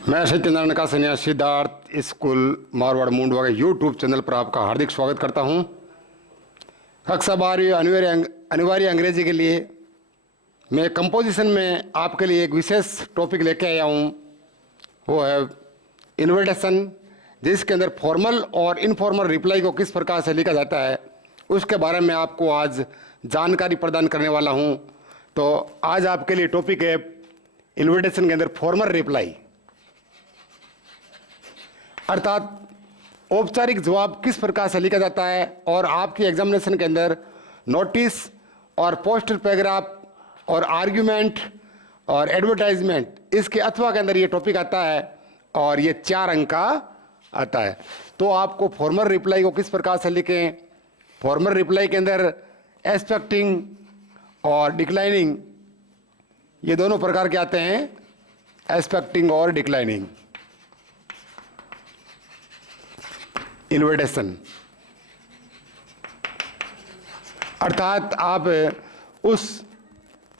मैं सत्यनारायण का सन्यासी सिद्धार्थ स्कूल मारवाड़ मुंडवा के यूट्यूब चैनल पर आपका हार्दिक स्वागत करता हूं। कक्षा 12 अनिवार्य अंग्रेजी के लिए मैं कंपोजिशन में आपके लिए एक विशेष टॉपिक लेके आया हूं। वो है इन्विटेशन, जिसके अंदर फॉर्मल और इनफॉर्मल रिप्लाई को किस प्रकार से लिखा जाता है उसके बारे में आपको आज जानकारी प्रदान करने वाला हूं। तो आज आपके लिए टॉपिक है इन्विटेशन के अंदर फॉर्मल रिप्लाई, अर्थात औपचारिक जवाब किस प्रकार से लिखा जाता है। और आपकी एग्जामिनेशन के अंदर नोटिस और पोस्टर पैराग्राफ और आर्ग्यूमेंट और एडवर्टाइजमेंट इसके अथवा के अंदर ये टॉपिक आता है और ये 4 अंक का आता है। तो आपको फॉर्मल रिप्लाई को किस प्रकार से लिखें, फॉर्मल रिप्लाई के अंदर एक्सपेक्टिंग और डिक्लाइनिंग ये दोनों प्रकार के आते हैं, एक्सपेक्टिंग और डिक्लाइनिंग इन्विटेशन। अर्थात आप उस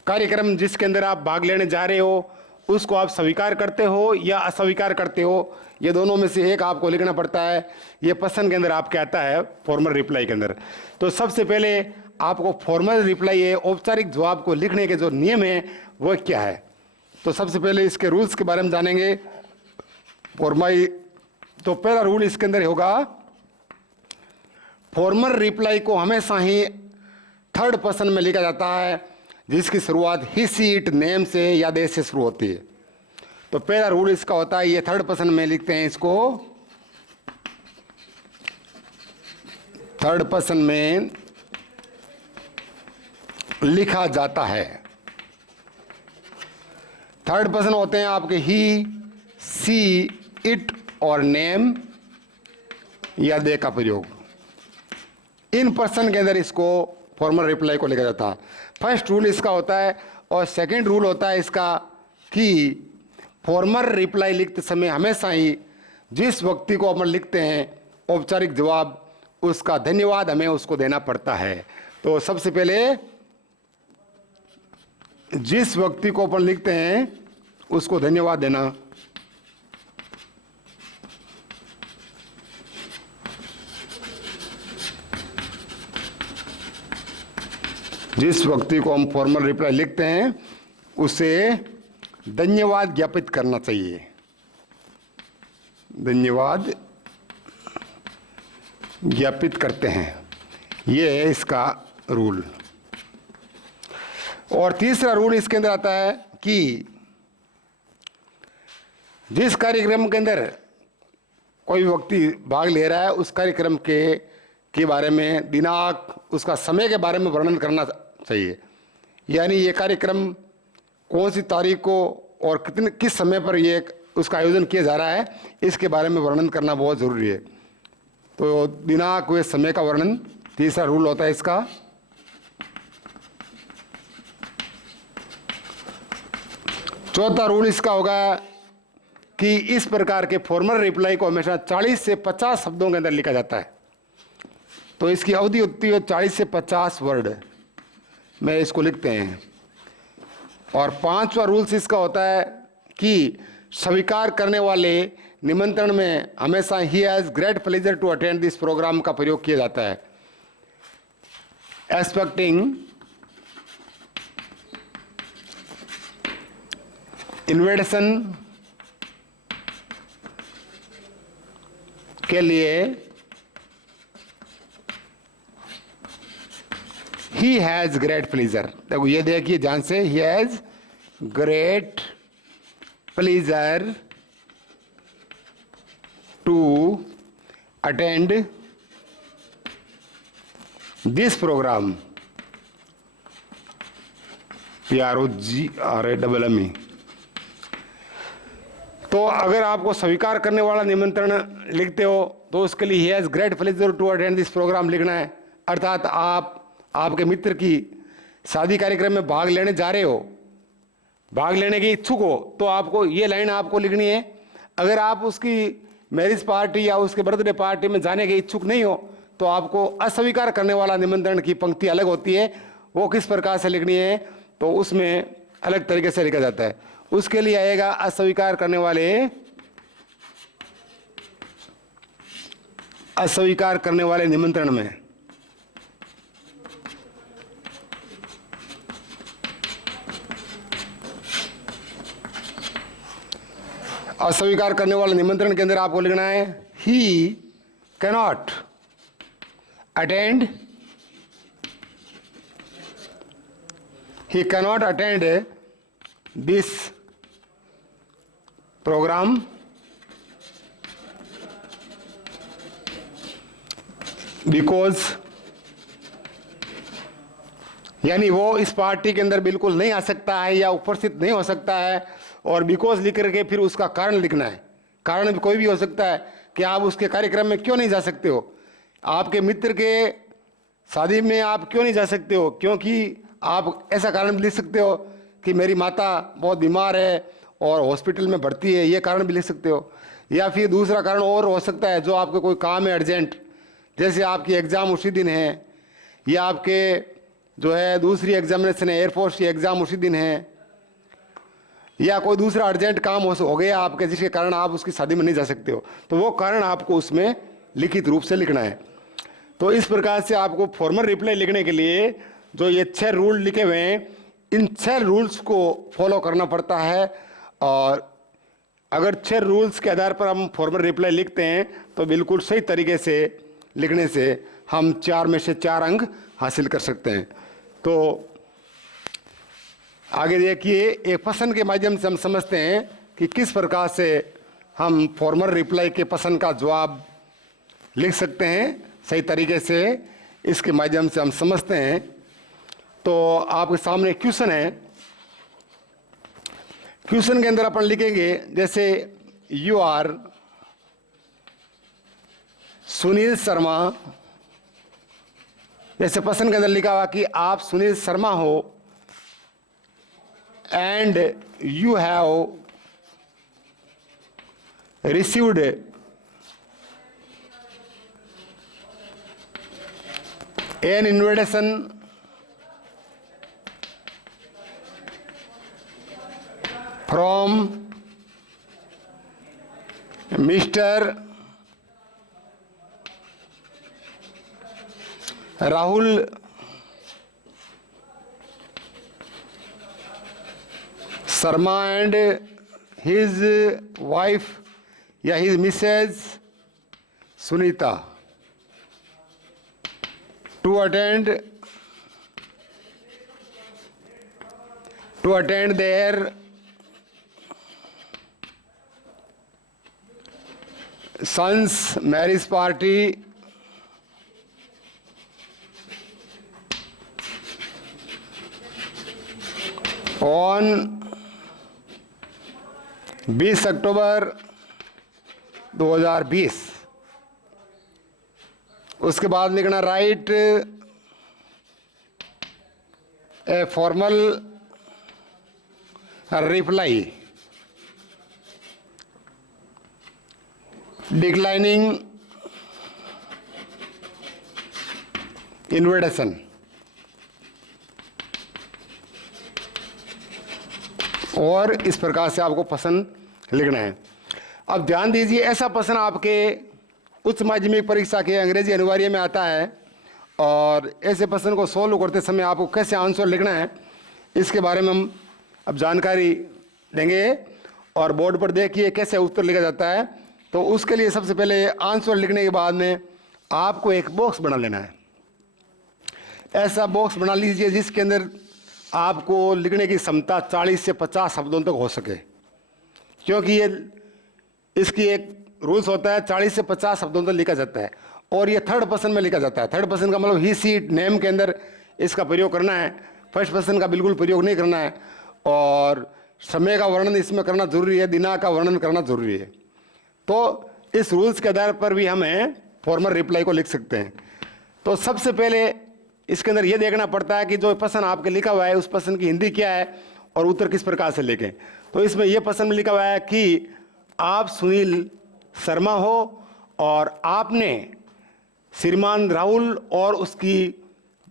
कार्यक्रम जिसके अंदर आप भाग लेने जा रहे हो उसको आप स्वीकार करते हो या अस्वीकार करते हो, ये दोनों में से एक आपको लिखना पड़ता है। ये प्रश्न के अंदर आपके आता है फॉर्मल रिप्लाई के अंदर। तो सबसे पहले आपको फॉर्मल रिप्लाई है औपचारिक जवाब को लिखने के जो नियम है वो क्या है। तो सबसे पहले इसके रूल्स के बारे में जानेंगे। फॉर्मल तो पहला रूल इसके अंदर होगा, फॉर्मल रिप्लाई को हमेशा ही थर्ड पर्सन में लिखा जाता है, जिसकी शुरुआत ही, सी, इट, नेम से या दे से शुरू होती है। तो पहला रूल इसका होता है, ये थर्ड पर्सन में लिखते हैं, इसको थर्ड पर्सन में लिखा जाता है। थर्ड पर्सन होते हैं आपके ही, सी, इट और नेम या दे का प्रयोग। इन पर्सन के अंदर इसको फॉर्मल रिप्लाई को लिखा जाता है। फर्स्ट रूल इसका होता है। और सेकंड रूल होता है इसका कि फॉर्मल रिप्लाई लिखते समय हमेशा ही जिस व्यक्ति को अपन लिखते हैं औपचारिक जवाब, उसका धन्यवाद हमें उसको देना पड़ता है। तो सबसे पहले जिस व्यक्ति को अपन लिखते हैं उसको धन्यवाद देना। जिस व्यक्ति को हम फॉर्मल रिप्लाई लिखते हैं उसे धन्यवाद ज्ञापित करना चाहिए, धन्यवाद ज्ञापित करते हैं। ये है इसका रूल। और तीसरा रूल इसके अंदर आता है कि जिस कार्यक्रम के अंदर कोई व्यक्ति भाग ले रहा है उस कार्यक्रम के बारे में दिनांक, उसका समय के बारे में वर्णन करना चाहिए। यानी ये कार्यक्रम कौन सी तारीख को और किस समय पर ये उसका आयोजन किया जा रहा है इसके बारे में वर्णन करना बहुत ज़रूरी है। तो दिनांक व समय का वर्णन तीसरा रूल होता है इसका। चौथा रूल इसका होगा कि इस प्रकार के फॉर्मल रिप्लाई को हमेशा 40 से 50 शब्दों के अंदर लिखा जाता है। तो इसकी अवधि होती है 40 से 50 वर्ड में इसको लिखते हैं। और 5वां रूल्स इसका होता है कि स्वीकार करने वाले निमंत्रण में हमेशा he has great pleasure to attend this programme का प्रयोग किया जाता है। एक्सपेक्टिंग इन्विटेशन के लिए ही हैज ग्रेट प्लीजर। देखो ये देखिए ध्यान से, he has great pleasure to attend this programme, PROGRAMME। तो अगर आपको स्वीकार करने वाला निमंत्रण लिखते हो तो उसके लिए he has great pleasure to attend this programme लिखना है। अर्थात आपके मित्र की शादी कार्यक्रम में भाग लेने जा रहे हो, भाग लेने के इच्छुक हो, तो आपको ये लाइन आपको लिखनी है। अगर आप उसकी मैरिज पार्टी या उसके बर्थडे पार्टी में जाने के इच्छुक नहीं हो तो आपको अस्वीकार करने वाला निमंत्रण की पंक्ति अलग होती है, वो किस प्रकार से लिखनी है तो उसमें अलग तरीके से लिखा जाता है। उसके लिए आएगा अस्वीकार करने वाले अस्वीकार करने वाले निमंत्रण में अस्वीकार करने वाले निमंत्रण के अंदर आपको लिखना है ही cannot attend, he cannot attend this program because, यानी वो इस पार्टी के अंदर बिल्कुल नहीं आ सकता है या उपस्थित नहीं हो सकता है, और बिकॉज लिख करके फिर उसका कारण लिखना है। कारण भी कोई भी हो सकता है कि आप उसके कार्यक्रम में क्यों नहीं जा सकते हो, आपके मित्र के शादी में आप क्यों नहीं जा सकते हो, क्योंकि आप ऐसा कारण भी लिख सकते हो कि मेरी माता बहुत बीमार है और हॉस्पिटल में भर्ती है, ये कारण भी लिख सकते हो। या फिर दूसरा कारण और हो सकता है, जो आपके कोई काम है अर्जेंट, जैसे आपकी एग्ज़ाम उसी दिन है, या आपके जो है दूसरी एग्जामिनेशन है, एयरफोर्स की एग्ज़ाम उसी दिन है, या कोई दूसरा अर्जेंट काम हो गया आपके, जिसके कारण आप उसकी शादी में नहीं जा सकते हो, तो वो कारण आपको उसमें लिखित रूप से लिखना है। तो इस प्रकार से आपको फॉर्मल रिप्लाई लिखने के लिए जो ये 6 रूल लिखे हुए हैं, इन 6 रूल्स को फॉलो करना पड़ता है। और अगर 6 रूल्स के आधार पर हम फॉर्मल रिप्लाई लिखते हैं तो बिल्कुल सही तरीके से लिखने से हम 4 में से 4 अंक हासिल कर सकते हैं। तो आगे देखिए, एक प्रश्न के माध्यम से हम समझते हैं कि किस प्रकार से हम फॉर्मल रिप्लाई के प्रश्न का जवाब लिख सकते हैं सही तरीके से, इसके माध्यम से हम समझते हैं। तो आपके सामने क्वेश्चन है, क्वेश्चन के अंदर अपन लिखेंगे जैसे यू आर सुनील शर्मा, जैसे प्रश्न के अंदर लिखा हुआ कि आप सुनील शर्मा हो, and you have received an invitation from Mr. Rahul Sharma and his wife या his Mrs. Sunita to attend their son's marriage party on 20 October 2020। उसके बाद लिखना right a formal reply declining invitation. और इस प्रकार से आपको प्रश्न लिखना है। अब ध्यान दीजिए, ऐसा प्रश्न आपके उच्च माध्यमिक परीक्षा के अंग्रेजी अनिवार्य में आता है, और ऐसे प्रश्न को सोल्व करते समय आपको कैसे आंसर लिखना है इसके बारे में हम अब जानकारी देंगे। और बोर्ड पर देखिए कैसे उत्तर लिखा जाता है। तो उसके लिए सबसे पहले आंसर लिखने के बाद में आपको एक बॉक्स बना लेना है। ऐसा बॉक्स बना लीजिए जिसके अंदर आपको लिखने की क्षमता 40 से 50 शब्दों तक हो सके, क्योंकि ये इसकी एक रूल्स होता है, 40 से 50 शब्दों तक लिखा जाता है। और ये थर्ड पर्सन में लिखा जाता है। थर्ड पर्सन का मतलब ही सीट नेम के अंदर इसका प्रयोग करना है, फर्स्ट पर्सन का बिल्कुल प्रयोग नहीं करना है। और समय का वर्णन इसमें करना जरूरी है, दिनांक का वर्णन करना जरूरी है। तो इस रूल्स के आधार पर भी हमें फॉर्मल रिप्लाई को लिख सकते हैं। तो सबसे पहले इसके अंदर यह देखना पड़ता है कि जो प्रश्न आपके लिखा हुआ है उस प्रश्न की हिंदी क्या है और उत्तर किस प्रकार से लिखें। तो इसमें यह प्रश्न में लिखा हुआ है कि आप सुनील शर्मा हो और आपने श्रीमान राहुल और उसकी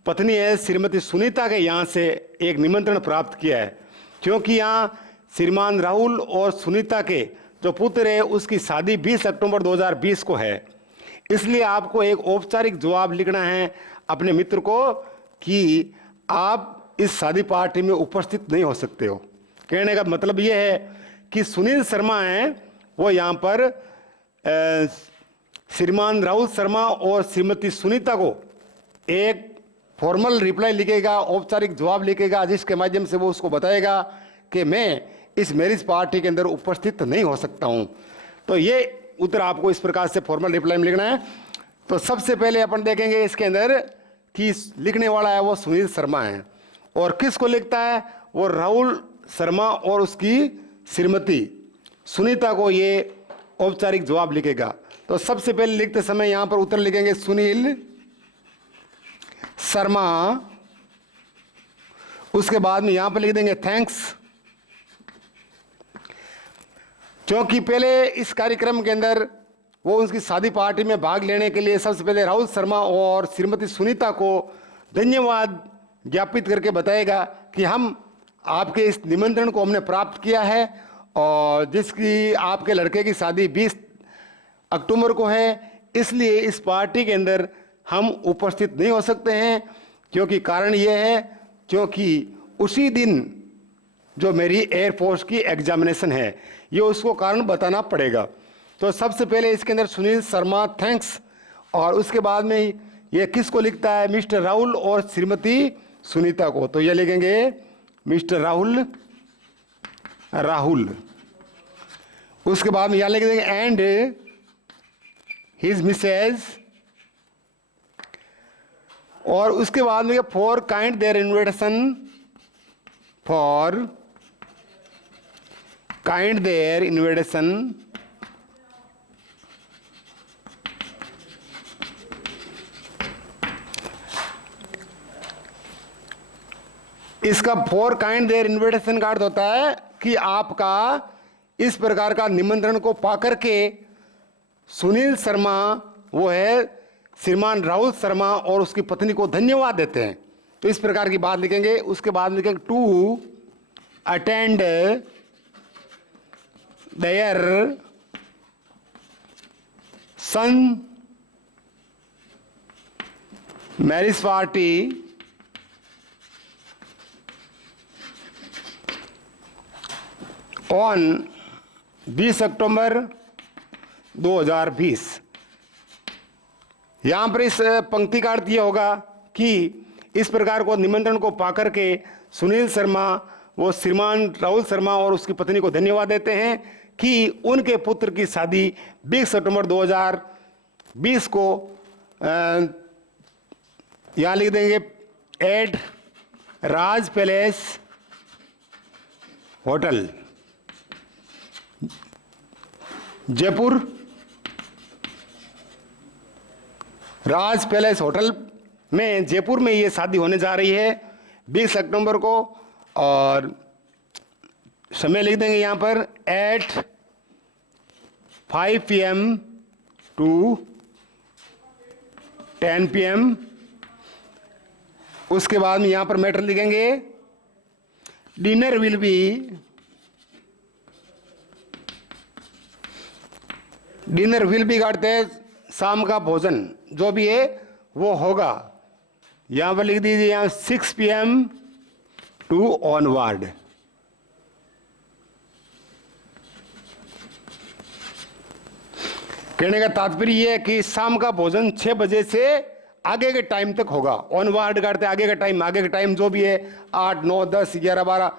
पत्नी है श्रीमती सुनीता के यहाँ से एक निमंत्रण प्राप्त किया है, क्योंकि यहाँ श्रीमान राहुल और सुनीता के जो पुत्र है उसकी शादी 20 अक्टूबर 2020 को है, इसलिए आपको एक औपचारिक जवाब लिखना है अपने मित्र को कि आप इस शादी पार्टी में उपस्थित नहीं हो सकते हो। कहने का मतलब यह है कि सुनील शर्मा हैं, वो यहाँ पर श्रीमान राहुल शर्मा और श्रीमती सुनीता को एक फॉर्मल रिप्लाई लिखेगा, औपचारिक जवाब लिखेगा, जिसके माध्यम से वो उसको बताएगा कि मैं इस मैरिज पार्टी के अंदर उपस्थित नहीं हो सकता हूं। तो ये उत्तर आपको इस प्रकार से फॉर्मल रिप्लाई में लिखना है। तो सबसे पहले अपन देखेंगे इसके अंदर कि लिखने वाला है वो सुनील शर्मा है, और किसको लिखता है, वो राहुल शर्मा और उसकी श्रीमती सुनीता को ये औपचारिक जवाब लिखेगा। तो सबसे पहले लिखते समय यहां पर उत्तर लिखेंगे सुनील शर्मा, उसके बाद में यहां पर लिख देंगे थैंक्स, क्योंकि पहले इस कार्यक्रम के अंदर वो उसकी शादी पार्टी में भाग लेने के लिए सबसे पहले राहुल शर्मा और श्रीमती सुनीता को धन्यवाद ज्ञापित करके बताएगा कि हम आपके इस निमंत्रण को हमने प्राप्त किया है, और जिसकी आपके लड़के की शादी 20 अक्टूबर को है, इसलिए इस पार्टी के अंदर हम उपस्थित नहीं हो सकते हैं। क्योंकि कारण ये है क्योंकि उसी दिन जो मेरी एयरफोर्स की एग्जामिनेशन है, ये उसको कारण बताना पड़ेगा। तो सबसे पहले इसके अंदर सुनील शर्मा थैंक्स, और उसके बाद में ये किसको लिखता है, मिस्टर राहुल और श्रीमती सुनीता को। तो ये लिखेंगे मिस्टर राहुल, उसके बाद में यहाँ लिख देंगे एंड हिज मिसेज, और उसके बाद में for kind their invitation, for kind their invitation इसका फॉर काइंड देयर इन्विटेशन का अर्थ होता है कि आपका इस प्रकार का निमंत्रण को पाकर के सुनील शर्मा, वो है श्रीमान राहुल शर्मा और उसकी पत्नी को धन्यवाद देते हैं। तो इस प्रकार की बात लिखेंगे। उसके बाद लिखेंगे to attend their son marriage party on 20 October 2020। यहाँ पर इस पंक्ति का अर्थ ये होगा कि इस प्रकार को निमंत्रण को पाकर के सुनील शर्मा वो श्रीमान राहुल शर्मा और उसकी पत्नी को धन्यवाद देते हैं कि उनके पुत्र की शादी 20 सितंबर 2020 को यहाँ लिख देंगे एट राज पैलेस होटल जयपुर, राज पैलेस होटल में जयपुर में ये शादी होने जा रही है 20 अक्टूबर को, और समय लिख देंगे यहाँ पर एट 5 PM टू 10 PM। उसके बाद में यहाँ पर मैटर लिखेंगे डिनर विल बी करते हैं शाम का भोजन जो भी है वो होगा। यहां पर लिख दीजिए यहाँ 6 PM टू ऑनवर्ड। कहने का तात्पर्य ये है कि शाम का भोजन 6 बजे से आगे के टाइम तक होगा। ऑनवर्ड करते आगे का टाइम जो भी है 8, 9, 10, 11, 12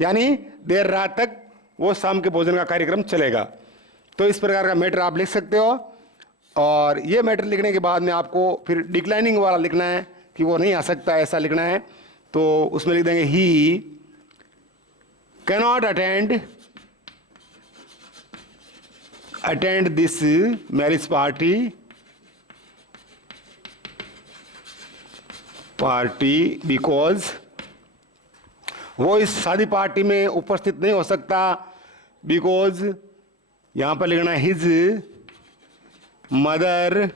यानी देर रात तक वो शाम के भोजन का कार्यक्रम चलेगा। तो इस प्रकार का मैटर आप लिख सकते हो, और ये मैटर लिखने के बाद में आपको फिर डिक्लाइनिंग वाला लिखना है कि वो नहीं आ सकता, ऐसा लिखना है। तो उसमें लिख देंगे ही cannot attend this marriage party because, वो इस शादी पार्टी में उपस्थित नहीं हो सकता। बिकॉज यहां पर लिखना है his mother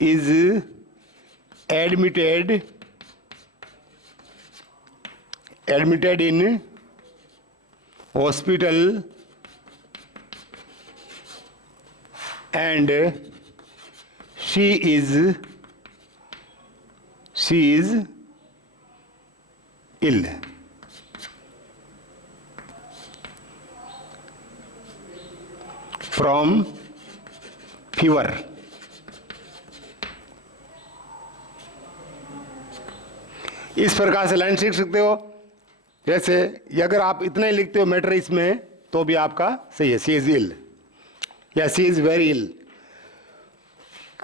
is admitted in hospital and she is ill. From fever. इस प्रकार से लाइन सीख सकते हो। जैसे ये अगर आप इतना ही लिखते हो मैटर इसमें तो भी आपका सही है, सी इज इल या सी इज वेरी इल।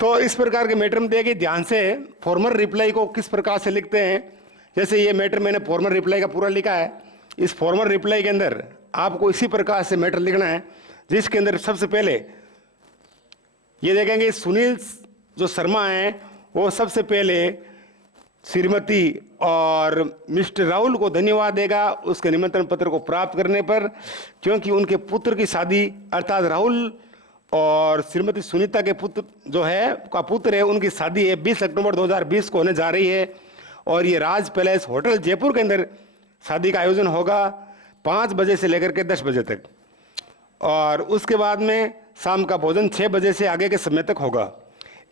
तो इस प्रकार के मैटर में देखिए ध्यान से फॉर्मल रिप्लाई को किस प्रकार से लिखते हैं। जैसे ये मैटर मैंने फॉर्मल रिप्लाई का पूरा लिखा है। इस फॉर्मल रिप्लाई के अंदर आपको इसी प्रकार से मैटर लिखना है, जिसके अंदर सबसे पहले ये देखेंगे सुनील जो शर्मा हैं वो सबसे पहले श्रीमती और मिस्टर राहुल को धन्यवाद देगा उसके निमंत्रण पत्र को प्राप्त करने पर, क्योंकि उनके पुत्र की शादी अर्थात राहुल और श्रीमती सुनीता के पुत्र जो है का पुत्र है उनकी शादी है 20 अक्टूबर 2020 को होने जा रही है। और ये राज पैलेस होटल जयपुर के अंदर शादी का आयोजन होगा 5 बजे से लेकर के 10 बजे तक। और उसके बाद में शाम का भोजन 6 बजे से आगे के समय तक होगा।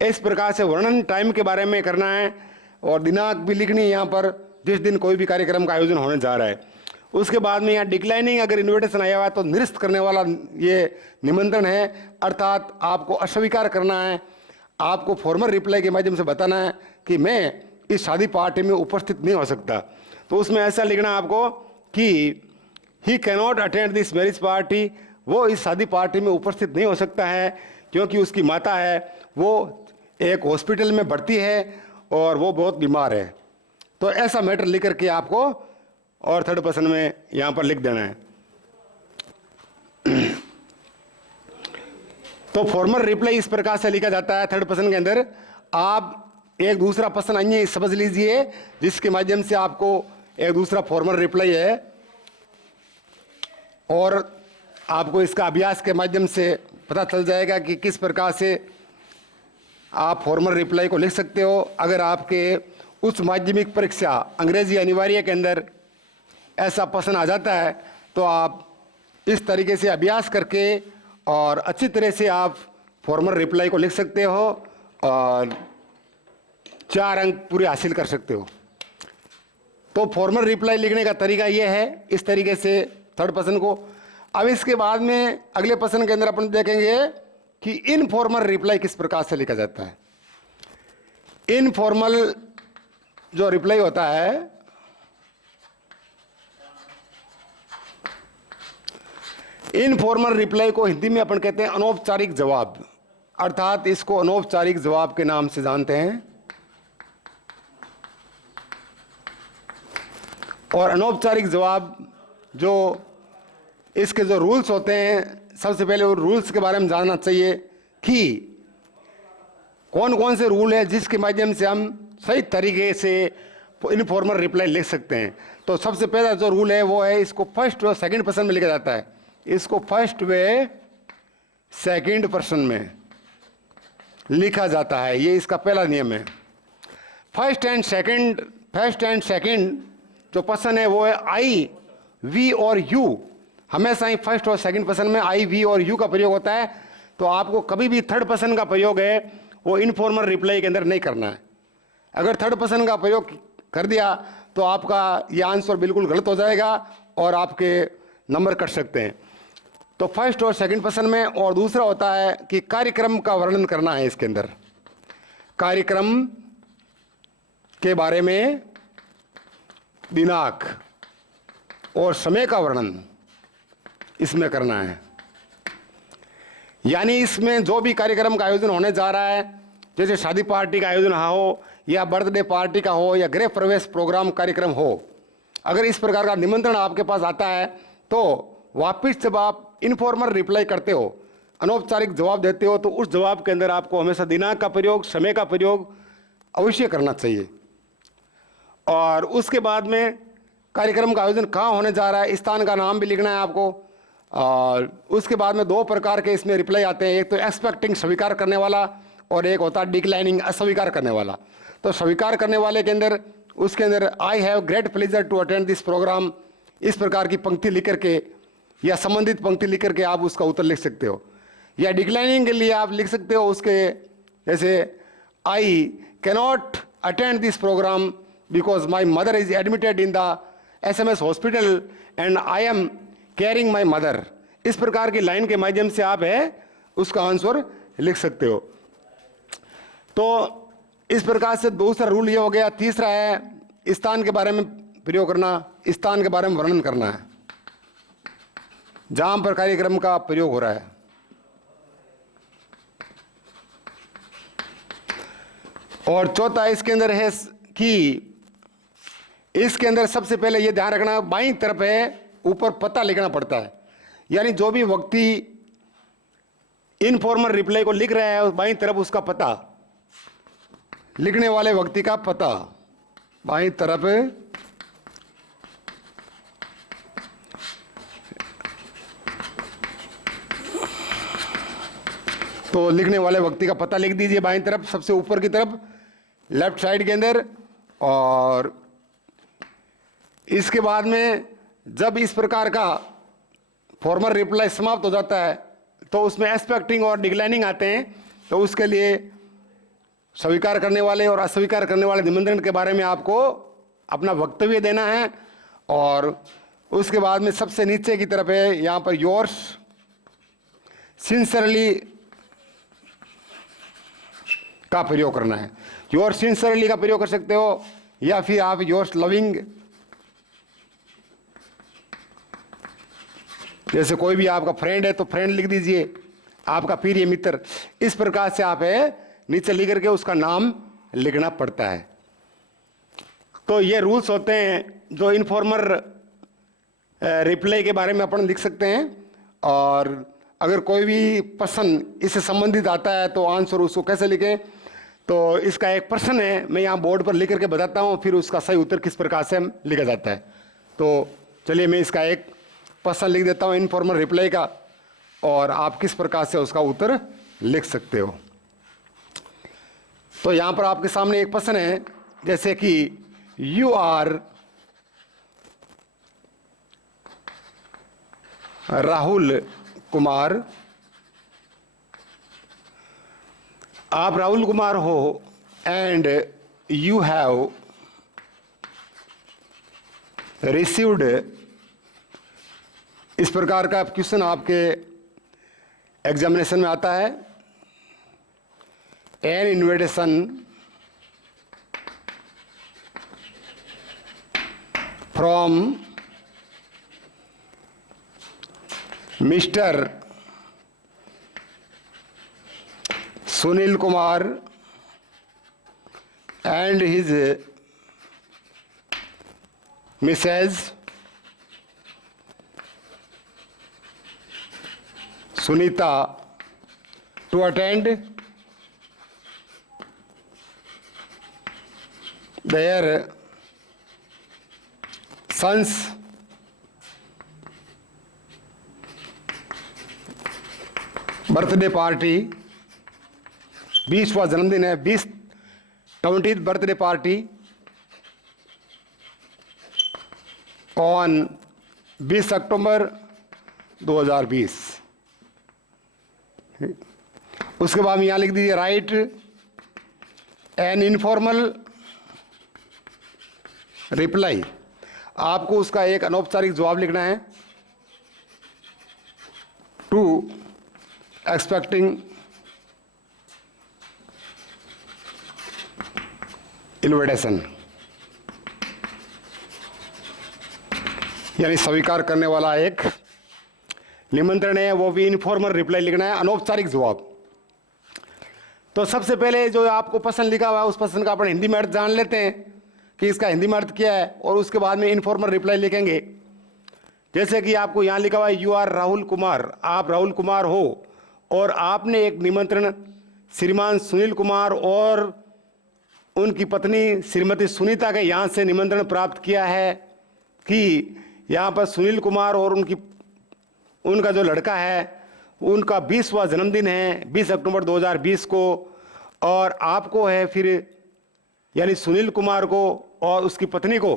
इस प्रकार से वर्णन टाइम के बारे में करना है और दिनांक भी लिखनी है यहाँ पर जिस दिन कोई भी कार्यक्रम का आयोजन होने जा रहा है। उसके बाद में यहाँ डिक्लाइनिंग अगर इन्विटेशन आया हुआ तो निरस्त करने वाला ये निमंत्रण है, अर्थात आपको अस्वीकार करना है। आपको फॉर्मल रिप्लाई के माध्यम से बताना है कि मैं इस शादी पार्टी में उपस्थित नहीं हो सकता। तो उसमें ऐसा लिखना आपको कि ही cannot attend this marriage party, वो इस शादी पार्टी में उपस्थित नहीं हो सकता है क्योंकि उसकी माता है वो एक हॉस्पिटल में भर्ती है और वो बहुत बीमार है। तो ऐसा मैटर लिख करके आपको और थर्ड पर्सन में यहाँ पर लिख देना है। तो फॉर्मल रिप्लाई इस प्रकार से लिखा जाता है थर्ड पर्सन के अंदर। आप एक दूसरा पर्सन अन्य समझ लीजिए जिसके माध्यम से आपको एक दूसरा फॉर्मल रिप्लाई है और आपको इसका अभ्यास के माध्यम से पता चल जाएगा कि किस प्रकार से आप फॉर्मल रिप्लाई को लिख सकते हो। अगर आपके उच्च माध्यमिक परीक्षा अंग्रेजी अनिवार्य के अंदर ऐसा प्रश्न आ जाता है तो आप इस तरीके से अभ्यास करके और अच्छी तरह से आप फॉर्मल रिप्लाई को लिख सकते हो और 4 अंक पूरे हासिल कर सकते हो। तो फॉर्मल रिप्लाई लिखने का तरीका ये है इस तरीके से थर्ड पर्सन को। अब इसके बाद में अगले पर्सन के अंदर अपन देखेंगे कि इनफॉर्मल रिप्लाई किस प्रकार से लिखा जाता है। इनफॉर्मल जो रिप्लाई होता है इनफॉर्मल रिप्लाई को हिंदी में अपन कहते हैं अनौपचारिक जवाब, अर्थात इसको अनौपचारिक जवाब के नाम से जानते हैं। और अनौपचारिक जवाब जो इसके जो रूल्स होते हैं, सबसे पहले वो रूल्स के बारे में जानना चाहिए कि कौन कौन से रूल है जिसके माध्यम से हम सही तरीके से इनफॉर्मल रिप्लाई लिख सकते हैं। तो सबसे पहला जो रूल है वो है इसको फर्स्ट व सेकंड पर्सन में लिखा जाता है। इसको फर्स्ट व सेकंड पर्सन में लिखा जाता है, ये इसका पहला नियम है। फर्स्ट एंड सेकंड जो पर्सन है वो है आई, वी और यू। हमेशा ही फर्स्ट और सेकंड पर्सन में आई, वी और यू का प्रयोग होता है। तो आपको कभी भी थर्ड पर्सन का प्रयोग है वो इनफॉर्मल रिप्लाई के अंदर नहीं करना है। अगर थर्ड पर्सन का प्रयोग कर दिया तो आपका ये आंसर बिल्कुल गलत हो जाएगा और आपके नंबर कट सकते हैं। तो फर्स्ट और सेकंड पर्सन में। और दूसरा होता है कि कार्यक्रम का वर्णन करना है। इसके अंदर कार्यक्रम के बारे में दिनांक और समय का वर्णन इसमें करना है। यानी इसमें जो भी कार्यक्रम का आयोजन होने जा रहा है, जैसे शादी पार्टी का आयोजन हो या बर्थडे पार्टी का हो या गृह प्रवेश प्रोग्राम कार्यक्रम हो, अगर इस प्रकार का निमंत्रण आपके पास आता है तो वापस जब आप इनफॉर्मल रिप्लाई करते हो, अनौपचारिक जवाब देते हो, तो उस जवाब के अंदर आपको हमेशा दिनांक का प्रयोग, समय का प्रयोग अवश्य करना चाहिए। और उसके बाद में कार्यक्रम का आयोजन कहाँ होने जा रहा है, स्थान का नाम भी लिखना है आपको। और उसके बाद में 2 प्रकार के इसमें रिप्लाई आते हैं, एक तो एक्सपेक्टिंग स्वीकार करने वाला और एक होता है डिक्लाइनिंग अस्वीकार करने वाला। तो स्वीकार करने वाले के अंदर उसके अंदर I have great pleasure to attend this programme, इस प्रकार की पंक्ति लिख करके या संबंधित पंक्ति लिख करके आप उसका उत्तर लिख सकते हो। या डिक्लाइनिंग के लिए आप लिख सकते हो उसके जैसे I cannot attend this program because my mother is admitted in the SMS hospital and I am carrying my mother. इस प्रकार की लाइन के माध्यम से आप है उसका आंसर लिख सकते हो। तो इस प्रकार से दूसरा रूल ये हो गया। तीसरा है स्थान के बारे में प्रयोग करना, स्थान के बारे में वर्णन करना है जहां पर कार्यक्रम का प्रयोग हो रहा है। और चौथा इसके अंदर है कि इसके अंदर सबसे पहले ये ध्यान रखना, बाईं तरफ है ऊपर पता लिखना पड़ता है। यानी जो भी व्यक्ति इनफॉर्मल रिप्लाई को लिख रहा है उस बाईं तरफ उसका पता, लिखने वाले व्यक्ति का पता बाईं तरफ तो लिखने वाले व्यक्ति का पता लिख दीजिए बाईं तरफ सबसे ऊपर की तरफ लेफ्ट साइड के अंदर। और इसके बाद में जब इस प्रकार का फॉर्मल रिप्लाई समाप्त हो जाता है तो उसमें एक्सपेक्टिंग और डिक्लाइनिंग आते हैं। तो उसके लिए स्वीकार करने वाले और अस्वीकार करने वाले निमंत्रण के बारे में आपको अपना वक्तव्य देना है। और उसके बाद में सबसे नीचे की तरफ है यहाँ पर योर्स सिंसियरली का प्रयोग करना है। योर्स सिंसियरली का प्रयोग कर सकते हो या फिर आप योर्स लविंग, जैसे कोई भी आपका फ्रेंड है तो फ्रेंड लिख दीजिए, आपका प्रिय मित्र। इस प्रकार से आप है नीचे लिख करके उसका नाम लिखना पड़ता है। तो ये रूल्स होते हैं जो इनफॉर्मल रिप्लाई के बारे में अपन लिख सकते हैं। और अगर कोई भी प्रश्न इससे संबंधित आता है तो आंसर उसको कैसे लिखें, तो इसका एक प्रश्न है, मैं यहाँ बोर्ड पर लिख करके बताता हूँ, फिर उसका सही उत्तर किस प्रकार से लिखा जाता है। तो चलिए मैं इसका एक प्रश्न लिख देता हूँ इनफॉर्मल रिप्लाई का, और आप किस प्रकार से उसका उत्तर लिख सकते हो। तो यहाँ पर आपके सामने एक प्रश्न है, जैसे कि यू आर राहुल कुमार, आप राहुल कुमार हो एंड यू हैव रिसीव्ड, इस प्रकार का क्वेश्चन आपके एग्जामिनेशन में आता है। An invitation from mister Sunil Kumar and his Mrs. Sunita to attend their son's birthday party, 20वां जन्मदिन है, 20th birthday party on 20 October 2020। उसके बाद यहाँ लिख दीजिए राइट एन इनफॉर्मल रिप्लाई, आपको उसका एक अनौपचारिक जवाब लिखना है टू एक्सपेक्टिंग इन्विटेशन, यानी स्वीकार करने वाला एक निमंत्रण है, वो भी इनफॉर्मल रिप्लाई लिखना है, अनौपचारिक जवाब। तो सबसे पहले जो आपको प्रश्न लिखा हुआ है उस प्रश्न का अपन हिंदी में अर्थ जान लेते हैं कि इसका हिंदी में अर्थ क्या है, और उसके बाद में इनफॉर्मल रिप्लाई लिखेंगे। जैसे कि आपको यहाँ लिखा हुआ है यू आर राहुल कुमार, आप राहुल कुमार हो और आपने एक निमंत्रण श्रीमान सुनील कुमार और उनकी पत्नी श्रीमती सुनीता के यहाँ से निमंत्रण प्राप्त किया है कि यहाँ पर सुनील कुमार और उनका जो लड़का है उनका 20वां जन्मदिन है 20 अक्टूबर 2020 को, और आपको है फिर यानी सुनील कुमार को और उसकी पत्नी को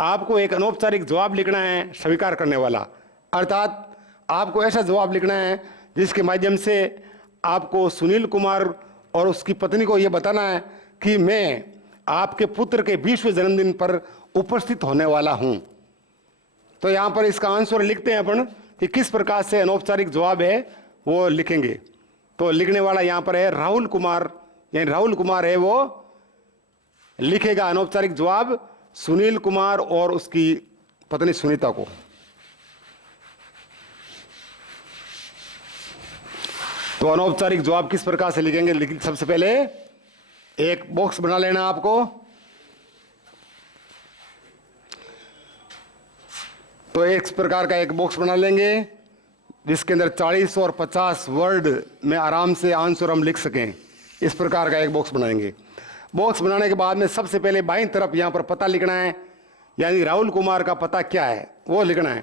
आपको एक अनौपचारिक जवाब लिखना है स्वीकार करने वाला, अर्थात आपको ऐसा जवाब लिखना है जिसके माध्यम से आपको सुनील कुमार और उसकी पत्नी को यह बताना है कि मैं आपके पुत्र के 20वें जन्मदिन पर उपस्थित होने वाला हूं। तो यहां पर इसका आंसर लिखते हैं अपन कि किस प्रकार से अनौपचारिक जवाब है वो लिखेंगे। तो लिखने वाला यहां पर है राहुल कुमार, यानी राहुल कुमार है वो लिखेगा अनौपचारिक जवाब सुनील कुमार और उसकी पत्नी सुनीता को। तो अनौपचारिक जवाब किस प्रकार से लिखेंगे, सबसे पहले एक बॉक्स बना लेना आपको। तो इस प्रकार का एक बॉक्स बना लेंगे जिसके अंदर 40 और 50 वर्ड में आराम से आंसर हम लिख सकें। इस प्रकार का एक बॉक्स बनाएंगे। बॉक्स बनाने के बाद में सबसे पहले बाईं तरफ यहां पर पता लिखना है, यानी राहुल कुमार का पता क्या है वो लिखना है।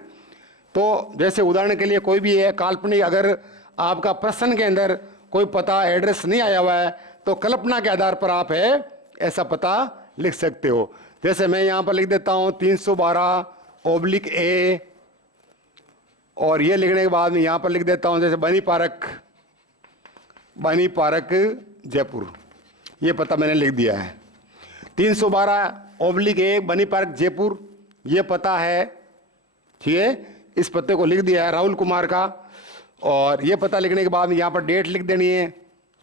तो जैसे उदाहरण के लिए कोई भी है काल्पनिक, अगर आपका प्रश्न के अंदर कोई पता एड्रेस नहीं आया हुआ है तो कल्पना के आधार पर आप है ऐसा पता लिख सकते हो। जैसे मैं यहां पर लिख देता हूं 312/A, और ये लिखने के बाद में यहां पर लिख देता हूं जैसे बनी पार्क जयपुर। ये पता मैंने लिख दिया है। 312/A बनी पार्क जयपुर, ये पता है, ठीक है। इस पते को लिख दिया है राहुल कुमार का। और ये पता लिखने के बाद यहां पर डेट लिख देनी है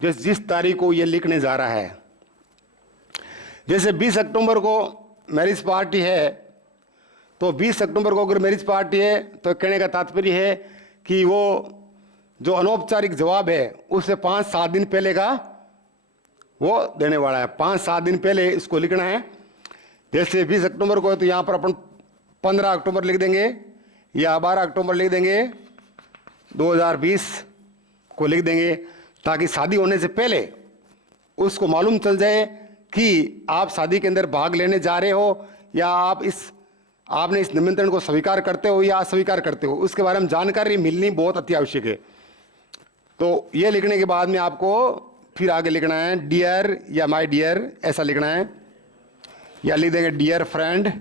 जिस तारीख को ये लिखने जा रहा है। जैसे 20 अक्टूबर को मैरिज पार्टी है, तो 20 अक्टूबर को अगर मैरिज पार्टी है तो कहने का तात्पर्य है कि वो जो अनौपचारिक जवाब है उससे 5-7 दिन पहले का वो देने वाला है। 5-7 दिन पहले इसको लिखना है। जैसे 20 अक्टूबर को है तो यहाँ पर अपन 15 अक्टूबर लिख देंगे या 12 अक्टूबर लिख देंगे, 2020 को लिख देंगे, ताकि शादी होने से पहले उसको मालूम चल जाए कि आप शादी के अंदर भाग लेने जा रहे हो या आपने इस निमंत्रण को स्वीकार करते हो या अस्वीकार करते हो, उसके बारे में जानकारी मिलनी बहुत अति आवश्यक है। तो ये लिखने के बाद में आपको फिर आगे लिखना है डियर या माय डियर, ऐसा लिखना है, या लिख देंगे डियर फ्रेंड।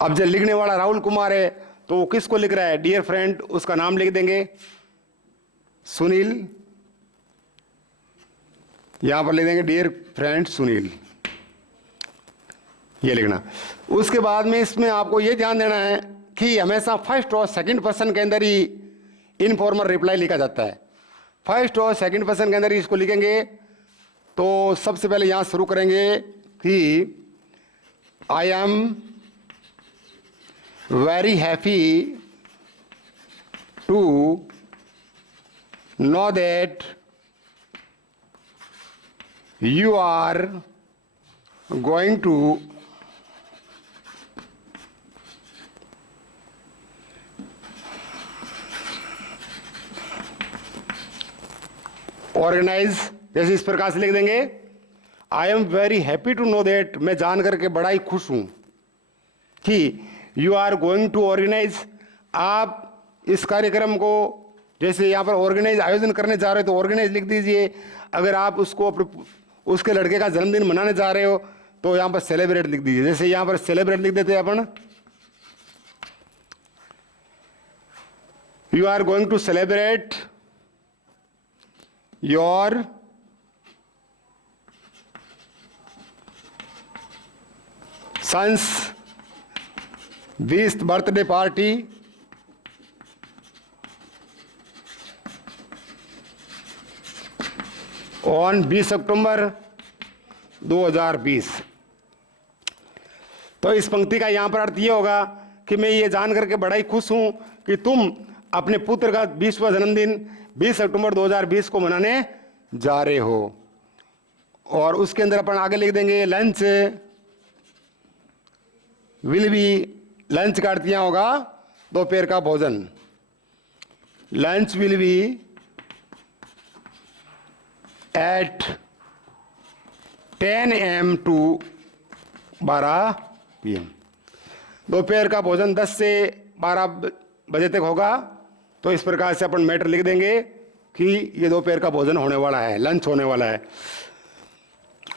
अब जब लिखने वाला राहुल कुमार है तो वो किसको लिख रहा है, डियर फ्रेंड, उसका नाम लिख देंगे सुनील, यहां पर लिख देंगे डियर फ्रेंड सुनील, ये लिखना। उसके बाद में इसमें आपको ये ध्यान देना है कि हमेशा फर्स्ट और सेकंड पर्सन के अंदर ही इनफॉर्मल रिप्लाई लिखा जाता है। फर्स्ट और सेकंड पर्सन के अंदर ही इसको लिखेंगे। तो सबसे पहले यहां शुरू करेंगे कि I am very happy to know that you are going to organise, जैसे इस प्रकार से लिख देंगे I am very happy to know that, मैं जान करके बड़ा ही खुश हूं कि you are going to organise, आप इस कार्यक्रम को, जैसे यहां पर ऑर्गेनाइज आयोजन करने जा रहे हो तो ऑर्गेनाइज लिख दीजिए। अगर आप उसको उसके लड़के का जन्मदिन मनाने जा रहे हो तो यहां पर सेलिब्रेट लिख दीजिए। जैसे यहां पर सेलिब्रेट लिख देते हैं अपन, you are going to celebrate your son's 20th birthday party on 20 October 2020। तो इस पंक्ति का यहां पर अर्थ यह होगा कि मैं ये जान करके बड़ा ही खुश हूं कि तुम अपने पुत्र का 20वां जन्मदिन 20 अक्टूबर 2020 को मनाने जा रहे हो। और उसके अंदर अपन आगे लिख देंगे लंच विल बी, लंच का अर्थ यहां होगा दोपहर का भोजन, lunch will be at 10 AM to 12 PM। दोपहर का भोजन 10 से 12 बजे तक होगा। तो इस प्रकार से अपन मैटर लिख देंगे कि ये दोपहर का भोजन होने वाला है, लंच होने वाला है।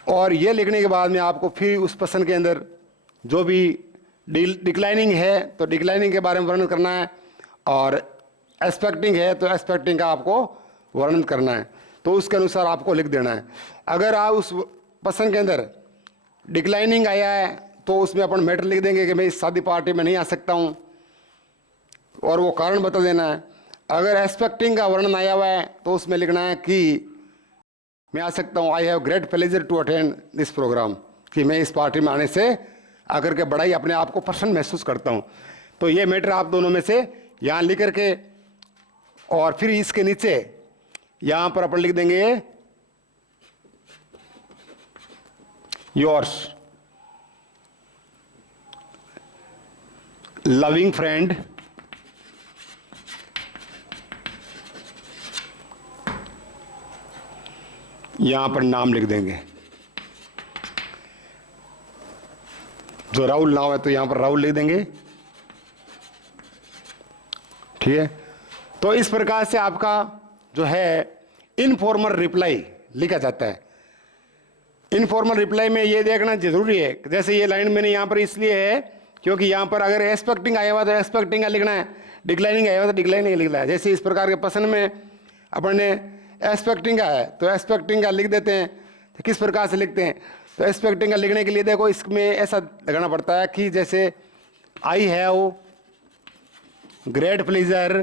और ये लिखने के बाद में आपको फिर उस प्रश्न के अंदर जो भी डिक्लाइनिंग है तो डिक्लाइनिंग के बारे में वर्णन करना है, और एक्सपेक्टिंग है तो एक्सपेक्टिंग का आपको वर्णन करना है, तो उसके अनुसार आपको लिख देना है। अगर आप उस प्रश्न के अंदर डिक्लाइनिंग आया है तो उसमें अपन मैटर लिख देंगे कि मैं इस शादी पार्टी में नहीं आ सकता हूँ, और वो कारण बता देना है। अगर एक्सपेक्टिंग का वर्णन आया हुआ है तो उसमें लिखना है कि मैं आ सकता हूँ, I have great pleasure to attend this programme, कि मैं इस पार्टी में आने से आकर के बड़ा ही अपने आप को प्रसन्न महसूस करता हूँ। तो ये मैटर आप दोनों में से यहाँ लिख करके, और फिर इसके नीचे यहाँ पर अपन लिख देंगे योर्स लविंग फ्रेंड यहां पर नाम लिख देंगे। जो राहुल नाम है तो यहां पर राहुल लिख देंगे, ठीक है। तो इस प्रकार से आपका जो है इनफॉर्मल रिप्लाई लिखा जाता है। इनफॉर्मल रिप्लाई में ये देखना जरूरी है, जैसे ये लाइन मैंने यहां पर इसलिए है क्योंकि यहां पर अगर एक्सपेक्टिंग आया हुआ तो एक्सपेक्टिंग का लिखना है, डिक्लाइनिंग आया हुआ तो डिक्लाइनिंग लिखना है। जैसे इस प्रकार के प्रश्न में अपन ने एक्सपेक्टिंग का है तो एक्सपेक्टिंग का लिख देते हैं। तो किस प्रकार से लिखते हैं, तो एक्सपेक्टिंग का लिखने के लिए देखो इसमें ऐसा लगाना पड़ता है कि जैसे I have great pleasure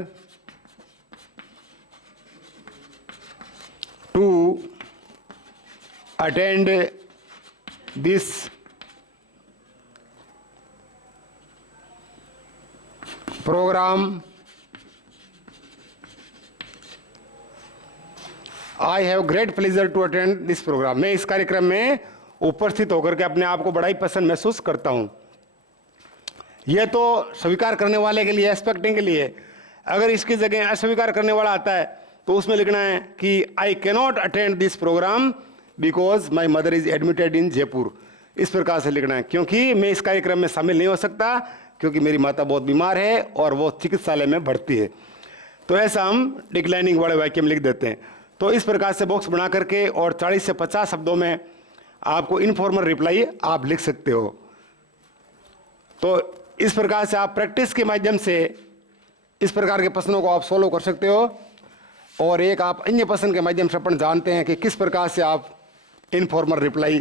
to attend this programme, I have great pleasure to attend this programme, मैं इस कार्यक्रम में उपस्थित होकर के अपने आप को बड़ा ही पसंद महसूस करता हूं। यह तो स्वीकार करने वाले के लिए, एक्सपेक्टिंग के लिए। अगर इसकी जगह अस्वीकार करने वाला आता है तो उसमें लिखना है कि I cannot attend this programme because my mother is admitted in Jaipur. इस प्रकार से लिखना है, क्योंकि मैं इस कार्यक्रम में शामिल नहीं हो सकता क्योंकि मेरी माता बहुत बीमार है और वो चिकित्सालय में भर्ती है। तो ऐसा हम डिक्लाइनिंग वाले वाक्य में लिख देते हैं। तो इस प्रकार से बॉक्स बना करके और 40 से 50 शब्दों में आपको इनफॉर्मल रिप्लाई आप लिख सकते हो। तो इस प्रकार से आप प्रैक्टिस के माध्यम से इस प्रकार के प्रश्नों को आप सोल्व कर सकते हो। और एक आप अन्य प्रश्न के माध्यम से अपन जानते हैं कि किस प्रकार से आप इनफॉर्मल रिप्लाई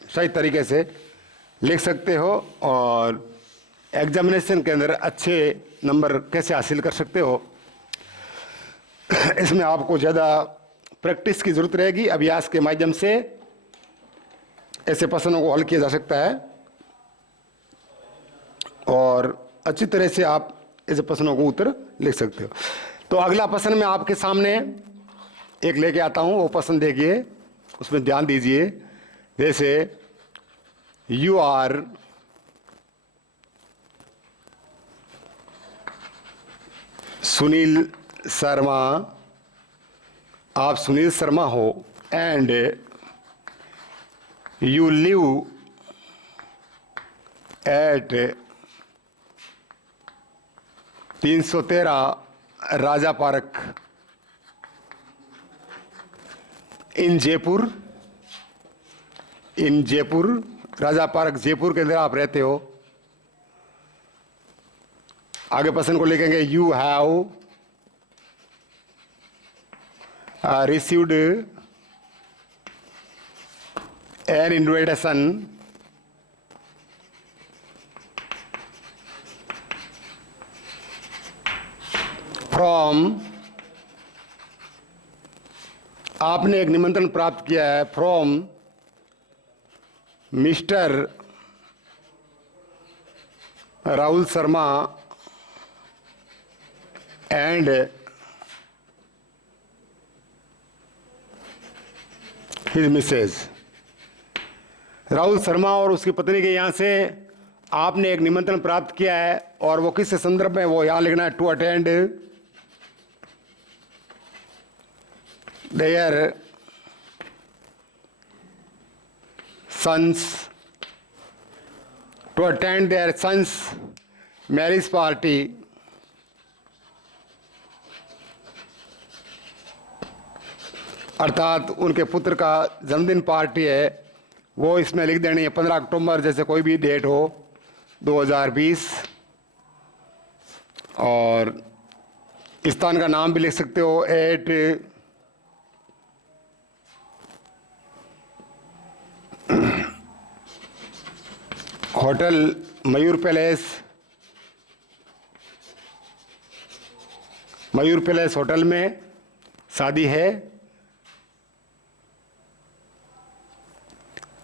सही तरीके से लिख सकते हो और एग्जामिनेशन के अंदर अच्छे नंबर कैसे हासिल कर सकते हो। इसमें आपको ज़्यादा प्रैक्टिस की ज़रूरत रहेगी। अभ्यास के माध्यम से ऐसे प्रश्नों को हल किया जा सकता है और अच्छी तरह से आप ऐसे प्रश्नों को उत्तर लिख सकते हो। तो अगला प्रश्न मैं आपके सामने एक लेके आता हूँ, वो प्रश्न देखिए, उसमें ध्यान दीजिए। जैसे यू आर सुनील शर्मा, आप सुनील शर्मा हो, and you live at 313 Raja park in Jaipur. In Jaipur, Raja park Jaipur के अंदर आप रहते हो। आगे प्रश्न को लिखेंगे you have received an invitation from, आपने एक निमंत्रण प्राप्त किया है from mister Rahul Sharma and his Mrs. Rahul Sharma और उसकी पत्नी के यहाँ से आपने एक निमंत्रण प्राप्त किया है और वो किस संदर्भ में, वो यहाँ लिखना है to attend their sons, to attend their sons marriage party अर्थात उनके पुत्र का जन्मदिन पार्टी है, वो इसमें लिख देनी है 15 अक्टूबर, जैसे कोई भी डेट हो 2020। और स्थान का नाम भी लिख सकते हो, एट होटल मयूर पैलेस होटल में शादी है।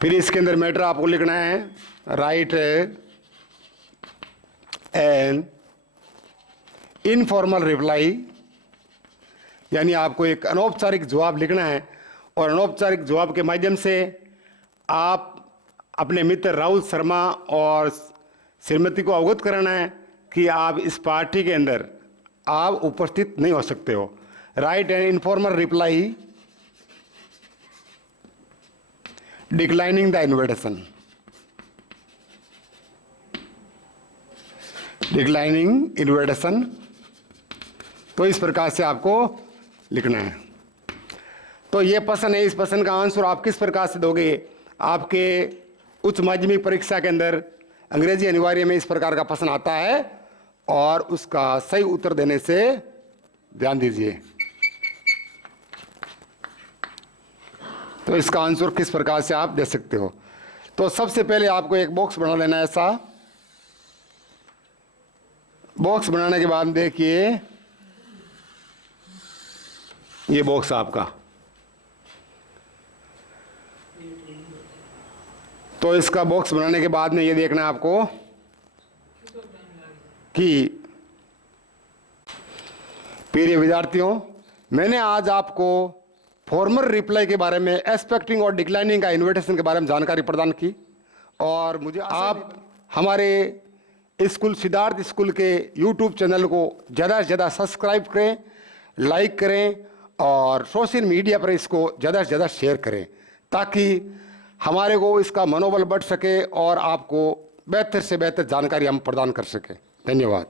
फिर इसके अंदर मैटर आपको लिखना है, राइट एन इनफॉर्मल रिप्लाई, यानी आपको एक अनौपचारिक जवाब लिखना है और अनौपचारिक जवाब के माध्यम से आप अपने मित्र राहुल शर्मा और श्रीमती को अवगत कराना है कि आप इस पार्टी के अंदर आप उपस्थित नहीं हो सकते हो। Right an informal reply declining the invitation, declining invitation. तो इस प्रकार से आपको लिखना है। तो ये प्रश्न है, इस प्रश्न का आंसर आप किस प्रकार से दोगे? आपके उच्च माध्यमिक परीक्षा के अंदर अंग्रेजी अनिवार्य में इस प्रकार का प्रश्न आता है और उसका सही उत्तर देने से ध्यान दीजिए। तो इसका आंसर किस प्रकार से आप दे सकते हो? तो सबसे पहले आपको एक बॉक्स बना लेना है। ऐसा बॉक्स बनाने के बाद देखिए, ये बॉक्स आपका, तो इसका बॉक्स बनाने के बाद में ये देखना है आपको कि प्रिय विद्यार्थियों, मैंने आज आपको फॉर्मल रिप्लाई के बारे में, एक्सपेक्टिंग और डिक्लाइनिंग का इन्विटेशन के बारे में जानकारी प्रदान की। और मुझे आप हमारे स्कूल सिद्धार्थ स्कूल के यूट्यूब चैनल को ज़्यादा से ज़्यादा सब्सक्राइब करें, लाइक करें और सोशल मीडिया पर इसको ज़्यादा से ज़्यादा शेयर करें, ताकि हमारे को इसका मनोबल बढ़ सके और आपको बेहतर से बेहतर जानकारी हम प्रदान कर सकें। धन्यवाद।